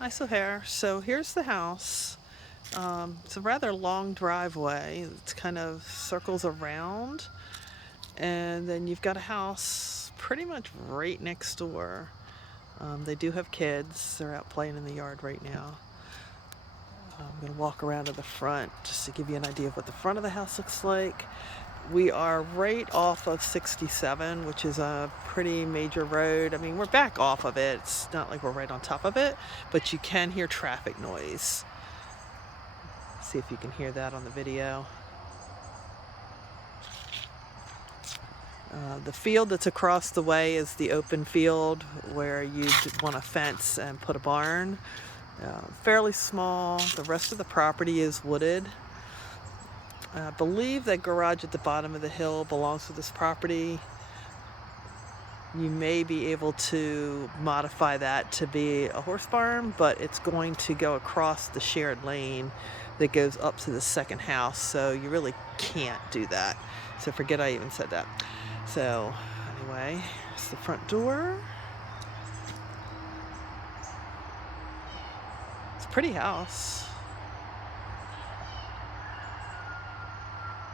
Hi, Sohair. So here's the house. It's a rather long driveway. It kind of circles around, and then you've got a house pretty much right next door. They do have kids. They're out playing in the yard right now. I'm going to walk around to the front just to give you an idea of what the front of the house looks like. We are right off of 67, which is a pretty major road. I mean, we're back off of it. It's not like we're right on top of it, but you can hear traffic noise. See if you can hear that on the video. The field that's across the way is the open field where you'd want a fence and put a barn. Fairly small. The rest of the property is wooded. I believe that garage at the bottom of the hill belongs to this property. You may be able to modify that to be a horse barn, but it's going to go across the shared lane that goes up to the second house, so you really can't do that. So forget I even said that. So anyway, it's the front door. It's a pretty house.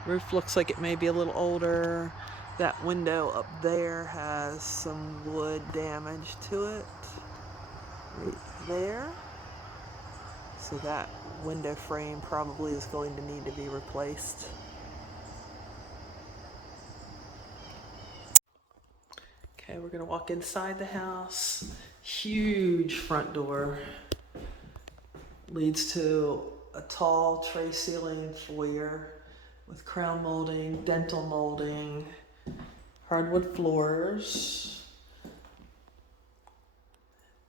Roof looks like it may be a little older. That window up there has some wood damage to it. Right there. So that window frame probably is going to need to be replaced. Okay, we're gonna walk inside the house. Huge front door. Leads to a tall tray ceiling foyer with crown molding, dental molding, hardwood floors.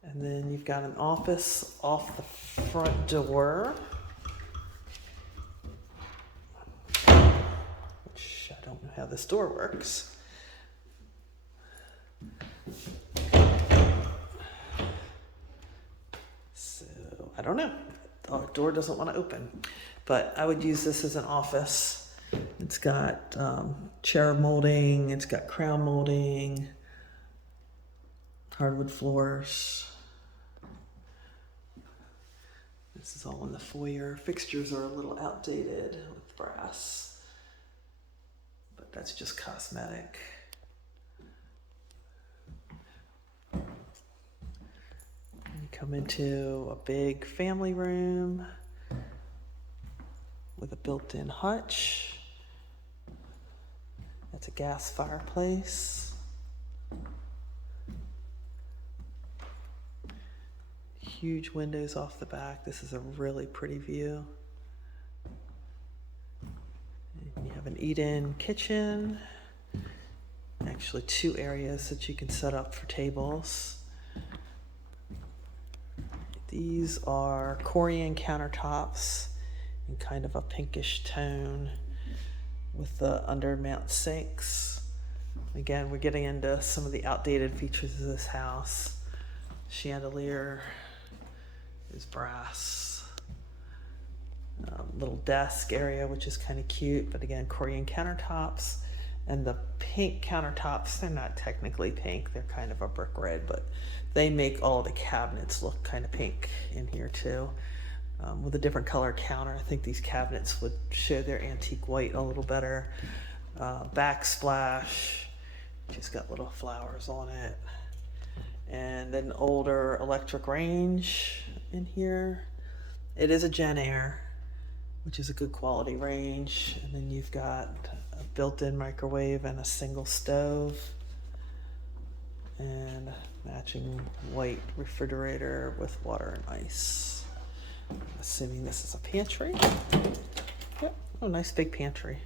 And then you've got an office off the front door, which I don't know how this door works. So I don't know. The door doesn't want to open, but I would use this as an office. It's got chair molding, it's got crown molding, hardwood floors. This is all in the foyer. Fixtures are a little outdated with brass, but that's just cosmetic. You come into a big family room with a built-in hutch. That's a gas fireplace. Huge windows off the back. This is a really pretty view. And you have an eat-in kitchen. Actually, two areas that you can set up for tables. These are Corian countertops in kind of a pinkish tone with the undermount sinks. Again, we're getting into some of the outdated features of this house. Chandelier is brass. Little desk area, which is kind of cute, but again, Corian countertops. And the pink countertops, they're not technically pink, they're kind of a brick red, but they make all the cabinets look kind of pink in here too. With a different color counter, I think these cabinets would show their antique white a little better. Backsplash, just got little flowers on it. And then older electric range in here. It is a Gen Air, which is a good quality range. And then you've got a built-in microwave and a single stove. And a matching white refrigerator with water and ice. I'm assuming this is a pantry. Yep. Oh, nice big pantry.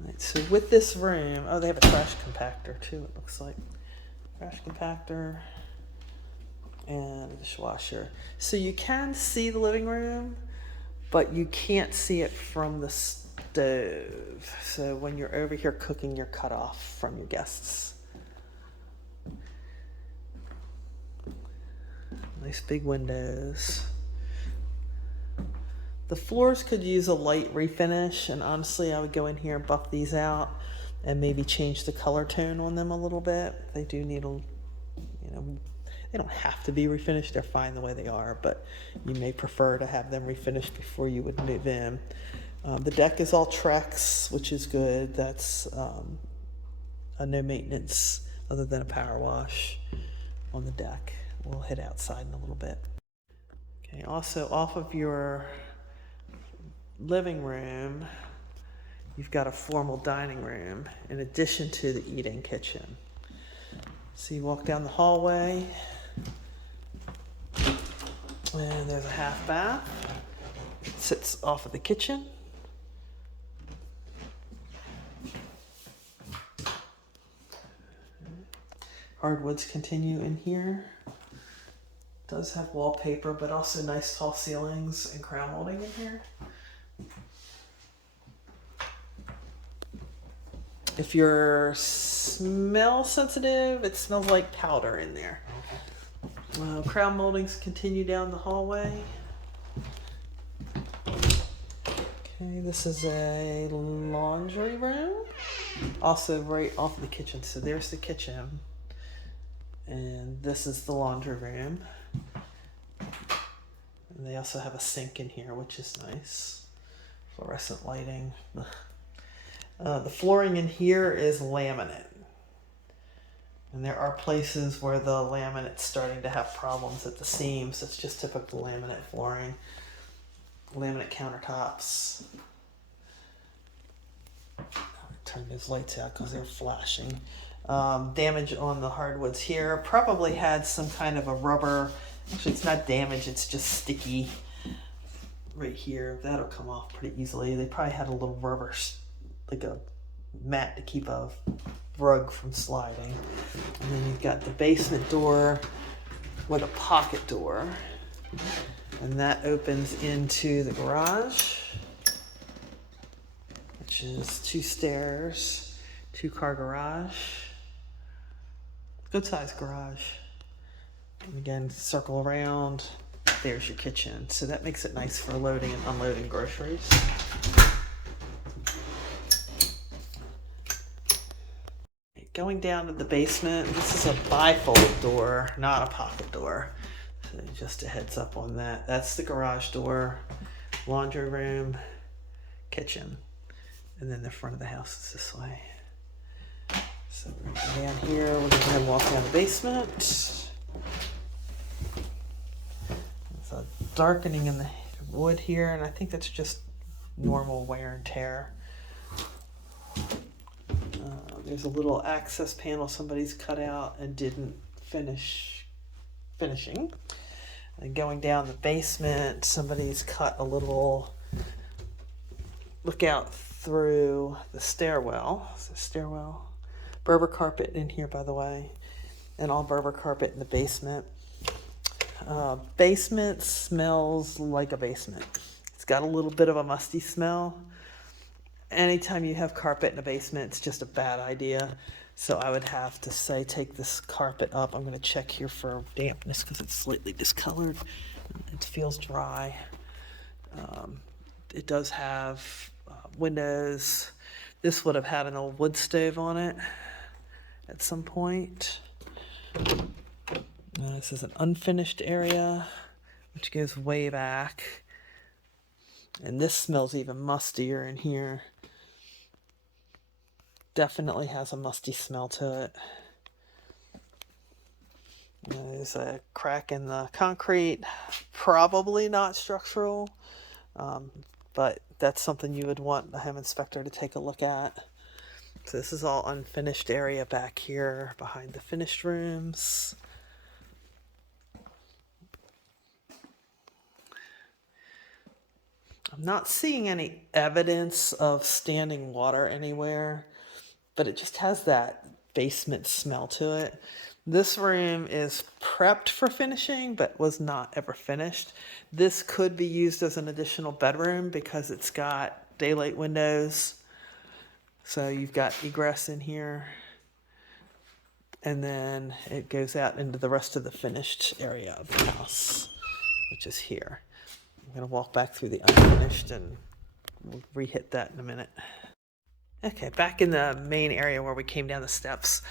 Alright, so with this room, oh, they have a trash compactor too, it looks like. Trash compactor and a dishwasher. So you can see the living room, but you can't see it from the stove. So when you're over here cooking, you're cut off from your guests. Nice big windows. The floors could use a light refinish, and honestly, I would go in here and buff these out. and maybe change the color tone on them a little bit. They do need a, they don't have to be refinished. They're fine the way they are, but you may prefer to have them refinished before you would move in. The deck is all Trex, which is good. That's a no maintenance other than a power wash on the deck. We'll head outside in a little bit. Okay, also off of your living room, you've got a formal dining room in addition to the eating kitchen. So you walk down the hallway, and there's a half bath. It sits off of the kitchen. Hardwoods continue in here. Does have wallpaper, but also nice tall ceilings and crown molding in here. If you're smell sensitive, it smells like powder in there. Crown moldings continue down the hallway. Okay, this is a laundry room, also right off the kitchen. So there's the kitchen, and this is the laundry room. And they also have a sink in here, which is nice. Fluorescent lighting. The flooring in here is laminate. And there are places where the laminate's starting to have problems at the seams. It's just typical laminate flooring. Laminate countertops. Turn those lights out because they're flashing. Damage on the hardwoods here. Probably had some kind of a rubber. Actually, it's not damage, it's just sticky right here. That'll come off pretty easily. They probably had a little rubber, like a mat to keep a rug from sliding. And then you've got the basement door with a pocket door. And that opens into the garage, which is 2 stairs, 2-car garage. Good sized garage. And again, circle around, there's your kitchen. So that makes it nice for loading and unloading groceries. Going down to the basement, this is a bifold door, not a pocket door. So just a heads up on that. That's the garage door, laundry room, kitchen. And then the front of the house is this way. So we're down here, we're gonna go ahead and walk down the basement. There's a darkening in the wood here, and I think that's just normal wear and tear. There's a little access panel somebody's cut out and didn't finishing. And going down the basement, somebody's cut a little lookout through the stairwell. So stairwell. Berber carpet in here, by the way, and all Berber carpet in the basement. Basement smells like a basement. It's got a little bit of a musty smell. Anytime you have carpet in a basement, it's just a bad idea. So I would have to say, take this carpet up. I'm going to check here for dampness because it's slightly discolored. It feels dry. It does have windows. This would have had an old wood stove on it at some point. This is an unfinished area, which goes way back. And this smells even mustier in here. Definitely has a musty smell to it. There's a crack in the concrete, probably not structural, but that's something you would want a home inspector to take a look at. So this is all unfinished area back here behind the finished rooms. I'm not seeing any evidence of standing water anywhere, but it just has that basement smell to it. This room is prepped for finishing, but was not ever finished. This could be used as an additional bedroom because it's got daylight windows. So you've got egress in here. And then it goes out into the rest of the finished area of the house, which is here. I'm going to walk back through the unfinished and we'll re-hit that in a minute. Okay, back in the main area where we came down the steps.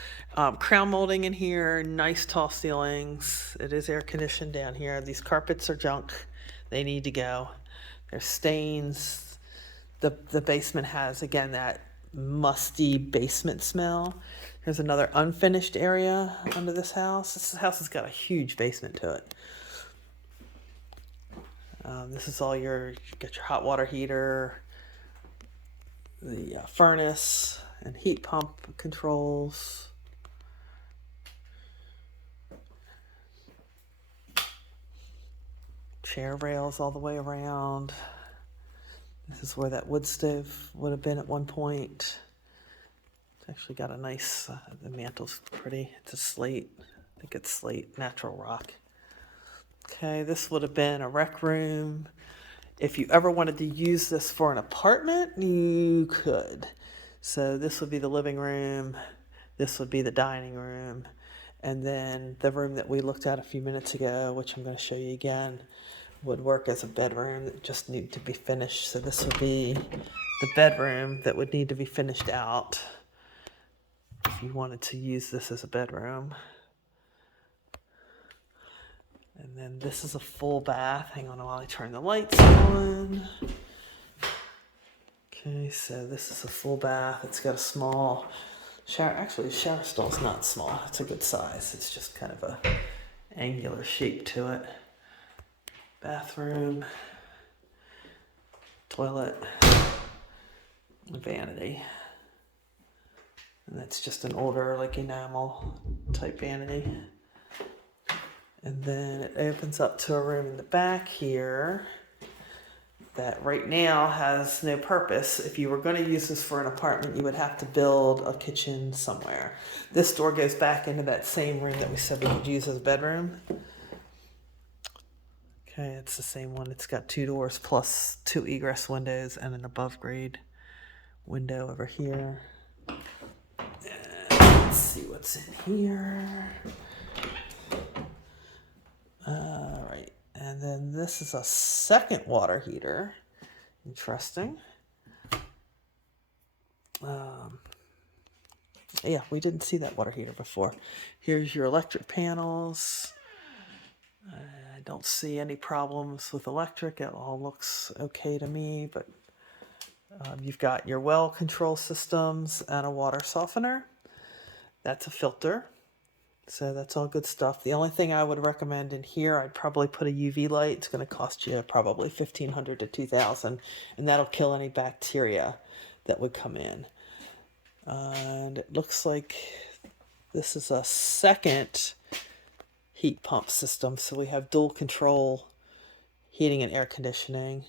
Crown molding in here, nice tall ceilings. It is air conditioned down here. These carpets are junk. They need to go. There's stains. The basement has, again, that musty basement smell. Here's another unfinished area under this house. This house has got a huge basement to it. This is all you get your hot water heater, the furnace and heat pump controls. Chair rails all the way around. This is where that wood stove would have been at one point. It's actually got a nice, the mantle's pretty. It's a slate. I think it's slate, natural rock. Okay, this would have been a rec room. If you ever wanted to use this for an apartment, you could. So this would be the living room. This would be the dining room. And then the room that we looked at a few minutes ago, which I'm going to show you again, would work as a bedroom that just need to be finished. So this would be the bedroom that would need to be finished out if you wanted to use this as a bedroom. And then this is a full bath. Hang on while I turn the lights on. Okay, so this is a full bath. It's got a small shower. Actually, the shower stall's not small. It's a good size. It's just kind of a angular shape to it. Bathroom, toilet, vanity. And that's just an older, like enamel type vanity. And then it opens up to a room in the back here that right now has no purpose. If you were going to use this for an apartment, you would have to build a kitchen somewhere. This door goes back into that same room that we said we could use as a bedroom. Okay, it's the same one. It's got 2 doors plus 2 egress windows and an above grade window over here. And let's see what's in here. All right, and then this is a second water heater. Interesting. Yeah, we didn't see that water heater before. Here's your electric panels. I don't see any problems with electric. It all looks okay to me, but you've got your well control systems and a water softener. That's a filter. So that's all good stuff. The only thing I would recommend in here, I'd probably put a UV light. It's going to cost you probably $1,500 to $2,000, and that'll kill any bacteria that would come in. And it looks like this is a second heat pump system. So we have dual control heating and air conditioning.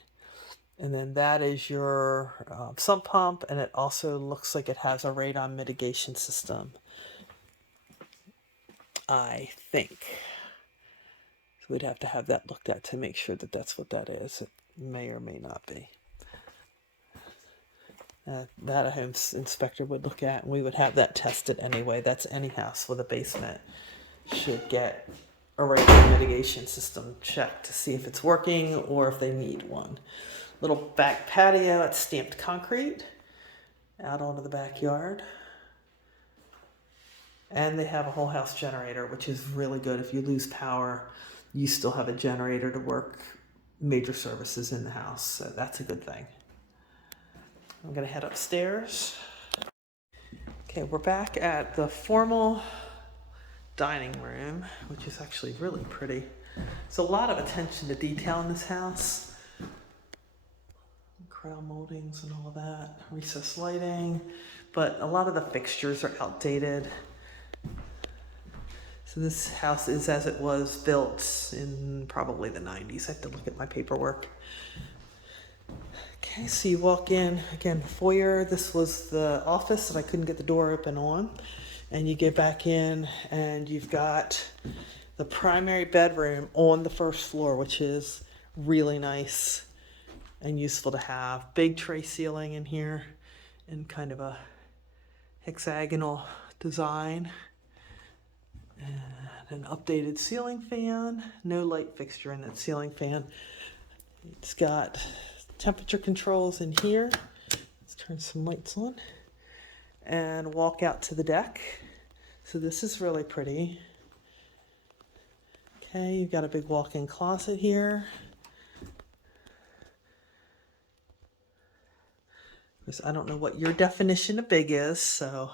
And then that is your sump pump, and it also looks like it has a radon mitigation system, I think. So we'd have to have that looked at to make sure that that's what that is. It may or may not be. That a home inspector would look at, and we would have that tested anyway. That's any house with a basement should get a radon mitigation system checked to see if it's working or if they need one. Little back patio, it's stamped concrete out onto the backyard. And they have a whole house generator, which is really good. If you lose power, you still have a generator to work major services in the house. So that's a good thing. I'm going to head upstairs. Okay, we're back at the formal dining room, which is actually really pretty. There's a lot of attention to detail in this house. Crown moldings and all of that. Recessed lighting. But a lot of the fixtures are outdated. So this house is as it was built in probably the 90s. I have to look at my paperwork. Okay, so you walk in, again, foyer. This was the office that I couldn't get the door open on. And you get back in and you've got the primary bedroom on the first floor, which is really nice and useful to have. Big tray ceiling in here in kind of a hexagonal design. And an updated ceiling fan. No light fixture in that ceiling fan. It's got temperature controls in here. Let's turn some lights on. and walk out to the deck. So this is really pretty. Okay, you've got a big walk-in closet here. I don't know what your definition of big is, so,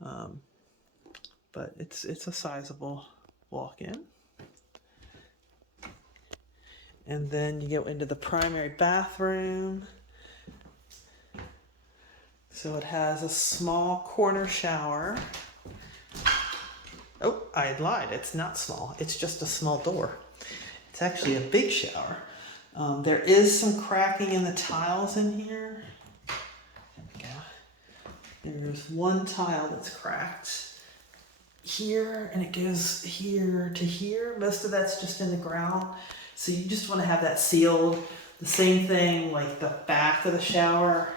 but it's a sizable walk-in. And then you go into the primary bathroom. So it has a small corner shower. Oh, I lied. It's not small. It's just a small door. It's actually a big shower. There is some cracking in the tiles in here. There's one tile that's cracked here, and it goes here to here. Most of that's just in the ground. So you just want to have that sealed. The same thing, like the back of the shower,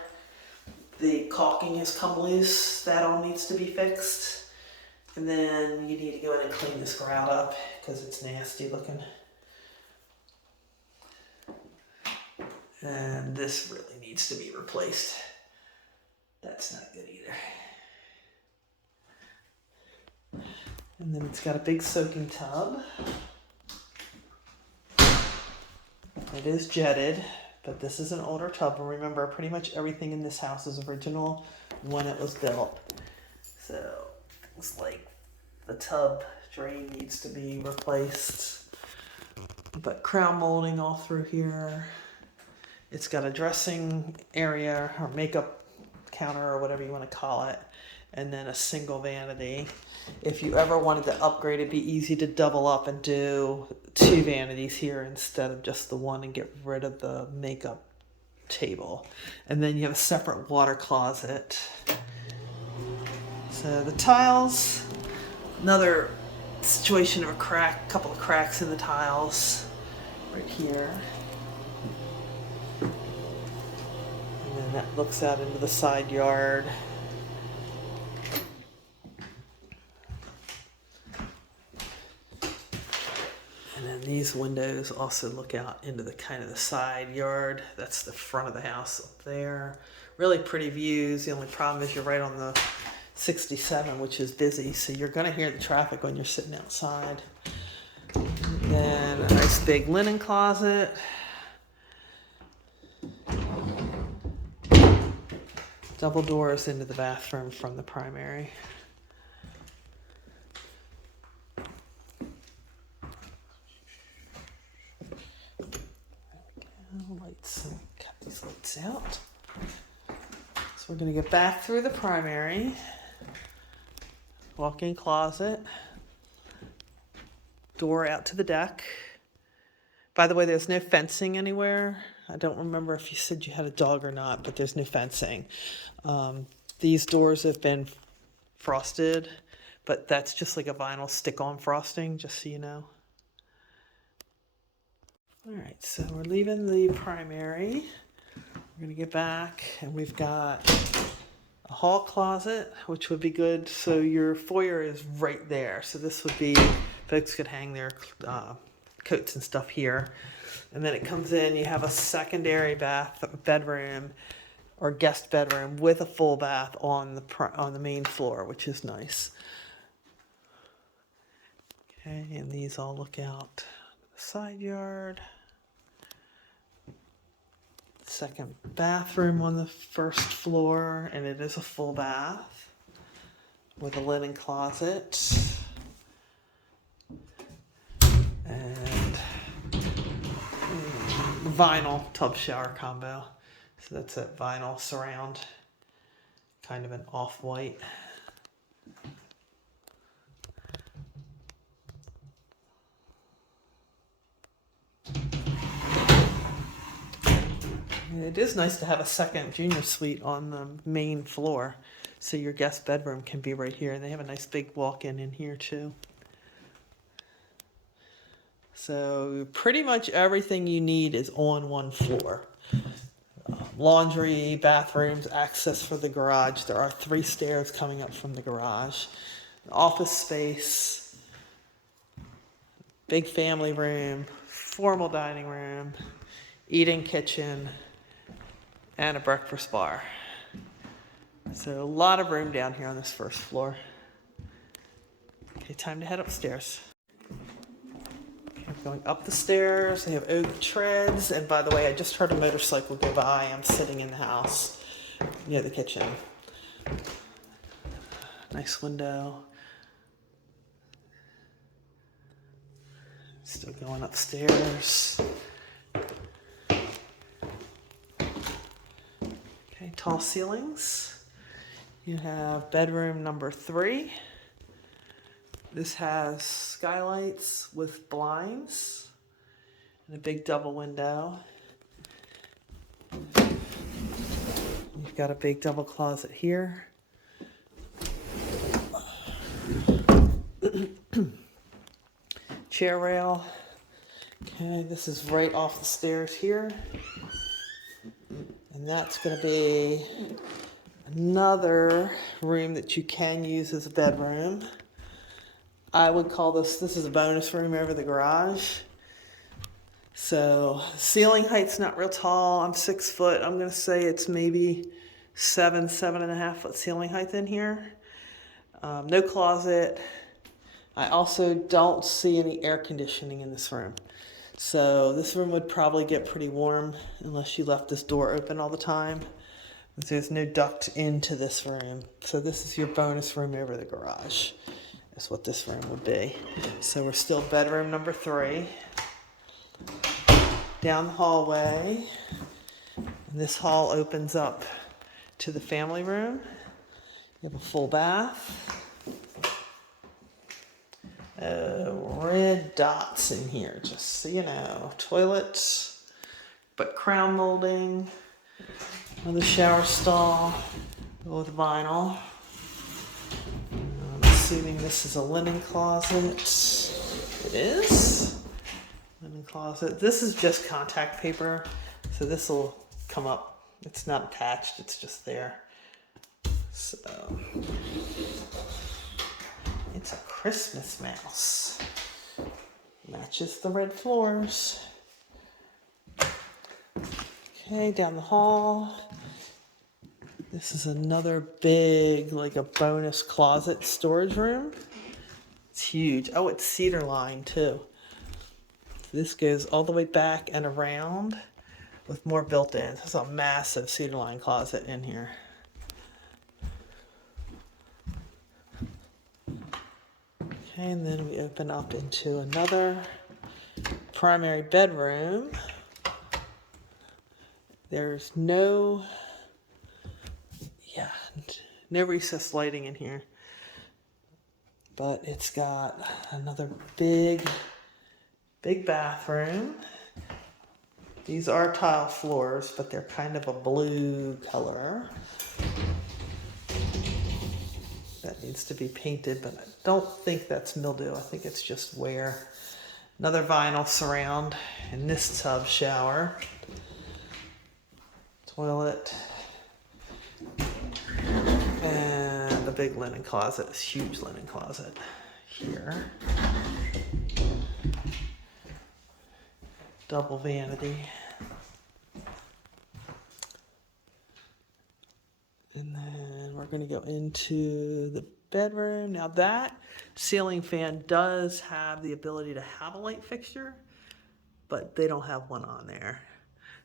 the caulking has come loose. That all needs to be fixed. And then you need to go in and clean this grout up because it's nasty looking. And this really needs to be replaced. That's not good either. And then it's got a big soaking tub. It is jetted, but this is an older tub. And remember, pretty much everything in this house is original when it was built. So things like the tub drain needs to be replaced. But crown molding all through here. It's got a dressing area or makeup counter or whatever you want to call it, and then a single vanity. If you ever wanted to upgrade, it'd be easy to double up and do 2 vanities here instead of just the one and get rid of the makeup table. And then you have a separate water closet. So the tiles, another situation of a couple of cracks in the tiles right here. And that looks out into the side yard. And then these windows also look out into the kind of the side yard. That's the front of the house up there. Really pretty views. The only problem is you're right on the 67, which is busy, so you're going to hear the traffic when you're sitting outside. And then a nice big linen closet. Double doors into the bathroom from the primary. There we go. Lights. Cut these lights out. So we're going to get back through the primary. Walk-in closet. Door out to the deck. By the way, there's no fencing anywhere. I don't remember if you said you had a dog or not, but there's no fencing. These doors have been frosted, but that's just like a vinyl stick-on frosting, just so you know. All right, so we're leaving the primary. We're gonna get back, and we've got a hall closet, which would be good. So your foyer is right there. So this would be, folks could hang their coats and stuff here. And then it comes in, you have a secondary bedroom or guest bedroom with a full bath on the main floor, which is nice. Okay, and these all look out the side yard. Second bathroom on the first floor, and it is a full bath with a linen closet. And vinyl tub shower combo. So that's a vinyl surround, kind of an off-white. It is nice to have a second junior suite on the main floor, so your guest bedroom can be right here. And they have a nice big walk-in in here too. So pretty much everything you need is on one floor. Laundry, bathrooms, access for the garage. There are 3 stairs coming up from the garage. Office space, big family room, formal dining room, eating kitchen, and a breakfast bar. So a lot of room down here on this first floor. Okay, time to head upstairs. Okay, I'm going up the stairs. They have oak treads. And by the way, I just heard a motorcycle go by. I'm sitting in the house near the kitchen. Nice window. Still going upstairs. Okay, tall ceilings. You have bedroom number 3. This has skylights with blinds and a big double window. You've got a big double closet here. Chair rail. Okay, this is right off the stairs here. And that's going to be another room that you can use as a bedroom. I would call this is a bonus room over the garage. So ceiling height's not real tall. I'm 6 foot. I'm going to say it's maybe 7.5 foot ceiling height in here. No closet. I also don't see any air conditioning in this room. So this room would probably get pretty warm unless you left this door open all the time. There's no duct into this room. So this is your bonus room over the garage. That's what this room would be. So we're still bedroom number 3. Down the hallway. And this hall opens up to the family room. You have a full bath. Red dots in here, just so you know. Toilet, but crown molding. Another shower stall with vinyl. I'm assuming this is a linen closet. It is. Linen closet. This is just contact paper, so this will come up. It's not attached, it's just there. So, it's a Christmas mouse. Matches the red floors. Okay, down the hall. This is another big, like a bonus closet storage room. It's huge. Oh, it's cedar lined too. This goes all the way back and around with more built-ins. There's a massive cedar lined closet in here. Okay, and then we open up into another primary bedroom. There's no recessed lighting in here. But it's got another big bathroom. These are tile floors, but they're kind of a blue color. That needs to be painted, but I don't think that's mildew. I think it's just wear. Another vinyl surround in this tub shower. Toilet. And the big linen closet, this huge linen closet here. Double vanity. And then we're going to go into the bedroom. Now that ceiling fan does have the ability to have a light fixture, but they don't have one on there.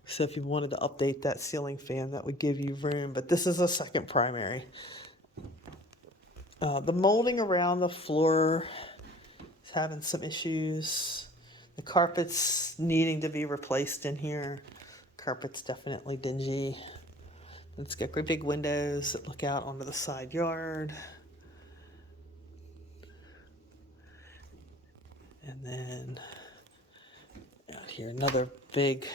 So if you wanted to update that ceiling fan, that would give you room. But this is a second primary. The molding around the floor is having some issues. The carpet's needing to be replaced in here. Carpet's definitely dingy. It's got great big windows that look out onto the side yard. And then out here, another big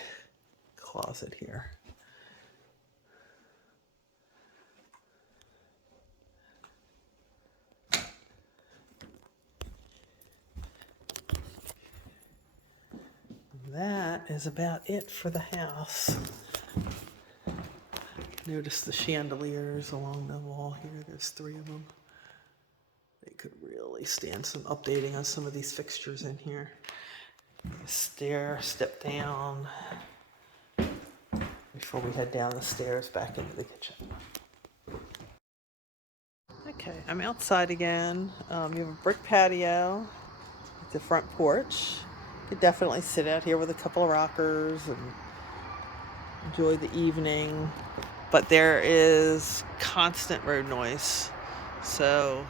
closet here. That is about it for the house. Notice the chandeliers along the wall here. There's 3 of them. They could really stand some updating on some of these fixtures in here. Step down before we head down the stairs back into the kitchen. Okay, I'm outside again. You have a brick patio at the front porch. You could definitely sit out here with a couple of rockers and enjoy the evening. But there is constant road noise. So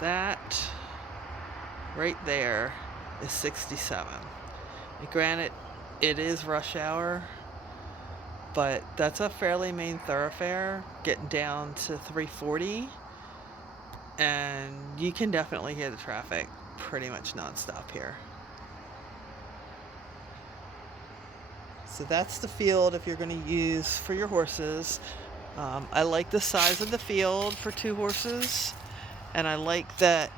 that right there is 67. And granted, it is rush hour, but that's a fairly main thoroughfare getting down to 340, and you can definitely hear the traffic pretty much nonstop here. So that's the field if you're going to use for your horses. I like the size of the field for 2 horses, and I like that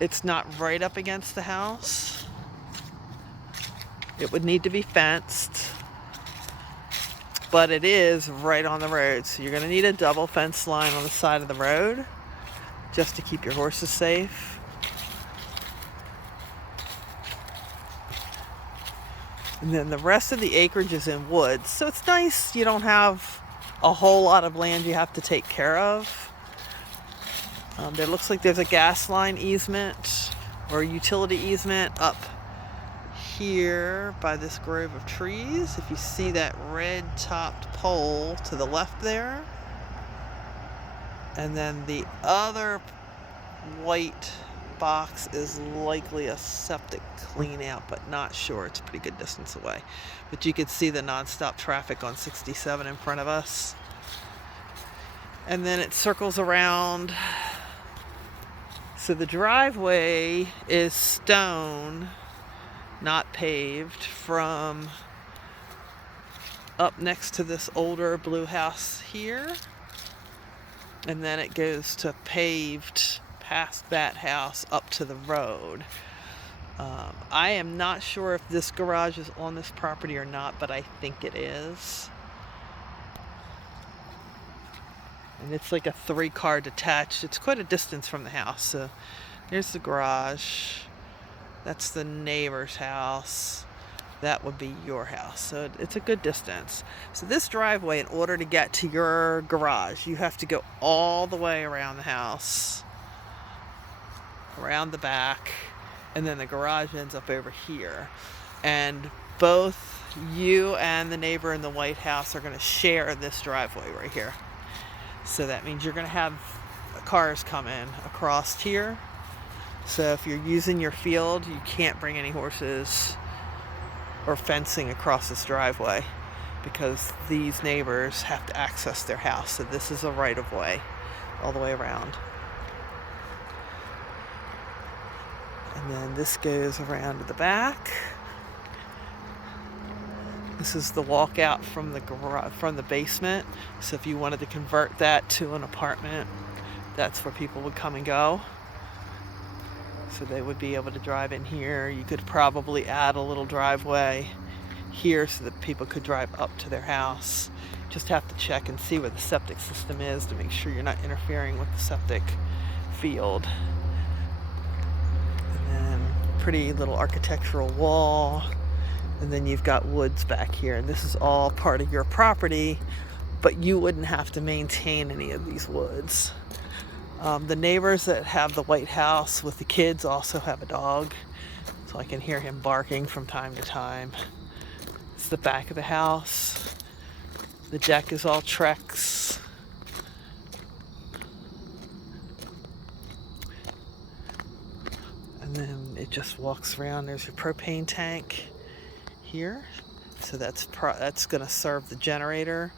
it's not right up against the house. It would need to be fenced, but it is right on the road. So you're going to need a double fence line on the side of the road just to keep your horses safe. And then the rest of the acreage is in woods. So it's nice you don't have a whole lot of land you have to take care of. There looks like there's a gas line easement or utility easement up here by this grove of trees. If you see that red topped pole to the left there, and then the other white box is likely a septic clean out, but not sure. It's a pretty good distance away, but you can see the nonstop traffic on 67 in front of us, and then it circles around. So the driveway is stone, not paved, from up next to this older blue house here, and then it goes to paved past that house up to the road. I am not sure if this garage is on this property or not, but I think it is. And it's like a 3-car detached. It's quite a distance from the house. So here's the garage. That's the neighbor's house. That would be your house. So it's a good distance. So this driveway, in order to get to your garage, you have to go all the way around the house, around the back, and then the garage ends up over here. And both you and the neighbor in the white house are going to share this driveway right here. So that means you're going to have cars come in across here. So if you're using your field, you can't bring any horses or fencing across this driveway because these neighbors have to access their house. So this is a right-of-way all the way around. And then this goes around to the back. This is the walkout from the garage, from the basement. So if you wanted to convert that to an apartment, that's where people would come and go. So they would be able to drive in here. You could probably add a little driveway here so that people could drive up to their house. Just have to check and see where the septic system is to make sure you're not interfering with the septic field. And then pretty little architectural wall. And then you've got woods back here, and this is all part of your property, but you wouldn't have to maintain any of these woods. The neighbors that have the white house with the kids also have a dog, so I can hear him barking from time to time. It's the back of the house. The deck is all Trex. And then it just walks around. There's your propane tank here, so that's going to serve the generator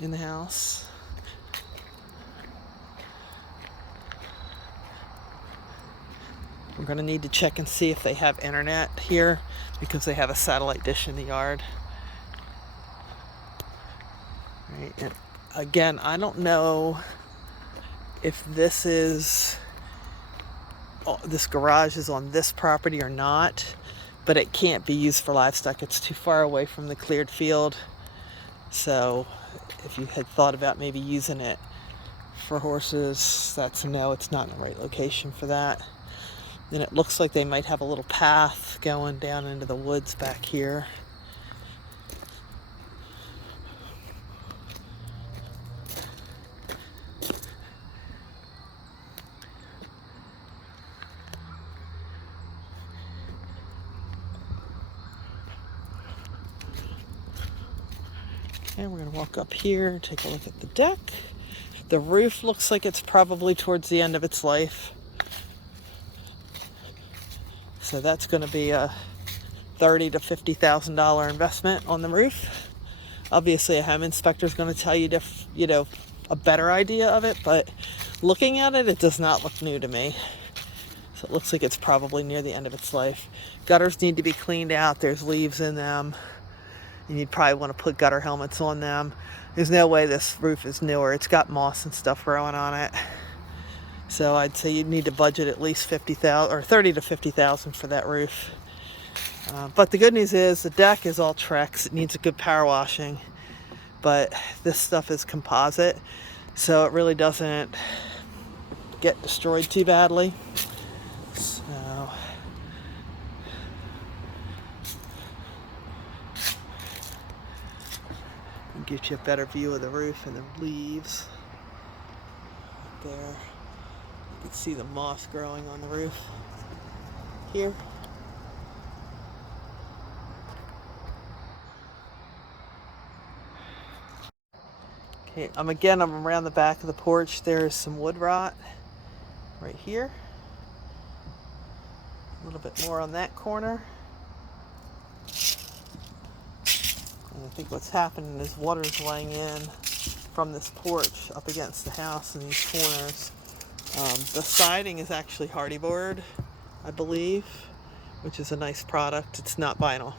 in the house. We're going to need to check and see if they have internet here because they have a satellite dish in the yard. Right. And again, I don't know if this garage is on this property or not, but it can't be used for livestock. It's too far away from the cleared field. So if you had thought about maybe using it for horses, that's a no, it's not in the right location for that. And it looks like they might have a little path going down into the woods back here. walk up here, take a look at the deck. The roof looks like it's probably towards the end of its life. So that's going to be a $30,000 to $50,000 investment on the roof. Obviously, a home inspector is going to tell you, a better idea of it, but looking at it, it does not look new to me. So it looks like it's probably near the end of its life. Gutters need to be cleaned out. There's leaves in them. And you'd probably want to put gutter helmets on them. There's no way this roof is newer. It's got moss and stuff growing on it. So I'd say you'd need to budget at least $50,000 or $30,000 to $50,000 for that roof. But the good news is the deck is all Trex. It needs a good power washing. But this stuff is composite, so it really doesn't get destroyed too badly. So it gives you a better view of the roof and the leaves. Right there, you can see the moss growing on the roof here. Okay, I'm around the back of the porch. There's some wood rot right here. A little bit more on that corner. And I think what's happening is water's laying in from this porch up against the house in these corners. The siding is actually hardy board, I believe, which is a nice product. It's not vinyl.